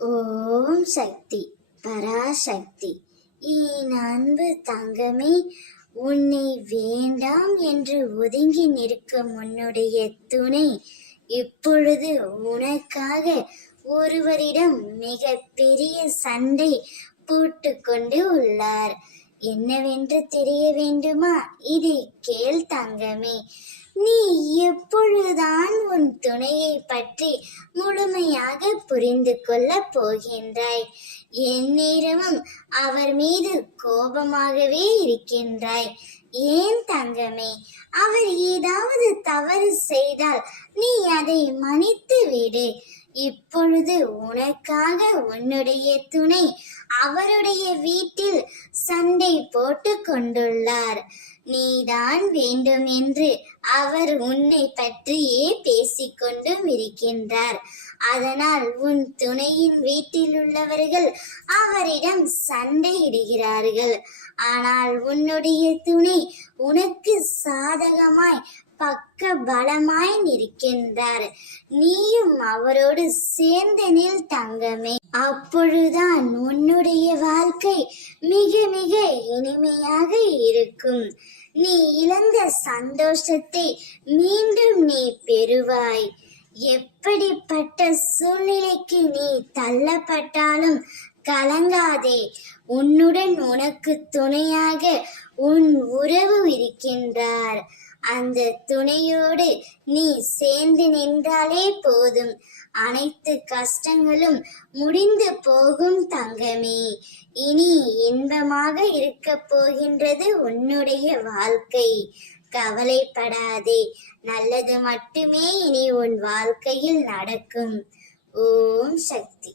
ஓம் சக்தி பராசக்தி. என் அன்பு தங்கமே, உன்னை வேண்டாம் என்று ஒதுங்கி நிற்கும் உன்னுடைய துணை இப்பொழுது உனக்காக ஒருவரிடம் மிக பெரிய சண்டை போட்டு கொண்டு உள்ளார். என்னவென்று தெரிய வேண்டுமா? இதை கேள் தங்கமே. நீ எப்பொழுதுதான் உன் துணையை பற்றி முழுமையாக புரிந்து கொள்ள போகின்றாய்? எந்நேரமும் அவர் மீது கோபமாகவே இருக்கின்றாய். ஏன் தங்கமே? அவர் ஏதாவது தவறு செய்தால் நீ அதை மன்னித்து விடு. இப்பொழுது உனக்காக உன்னுடைய துணை அவருடைய வீட்டில் சண்டை போட்டு கொண்டுள்ளார். நீதான் வேண்டும் என்று அவர் உன்னை பற்றியே பேசிக்கொண்டும் இருக்கின்றார். அதனால் உன் துணையின் வீட்டில் உள்ளவர்கள் அவரிடம் சண்டையிடுகிறார்கள். ஆனால் உன்னுடைய துணை உனக்கு சாதகமாய் பக்க பலமாய் நிற்கின்றார். நீயும் அவரோடு சேர்ந்து நில் தங்கமே. அப்பொழுதுதான் உன்னுடைய வாழ்க்கை மிக மிக இனிமையாக இருக்கும். நீ இழந்த சந்தோஷத்தை மீண்டும் நீ பெறுவாய். எப்படிப்பட்ட சூழ்நிலைக்கு நீ தள்ளப்பட்டாலும் கலங்காதே. உன்னுடன் உனக்கு துணையாக உன் உறவு இருக்கின்றார். அந்த துணையோடு நீ சேர்ந்து நின்றாலே போதும். அனைத்து கஷ்டங்களும் முடிந்து போகும் தங்கமே. இனி இன்பமாக இருக்க போகின்றது உன்னுடைய வாழ்க்கை. கவலைப்படாதே. நல்லது மட்டுமே இனி உன் வாழ்க்கையில் நடக்கும். ஓம் சக்தி.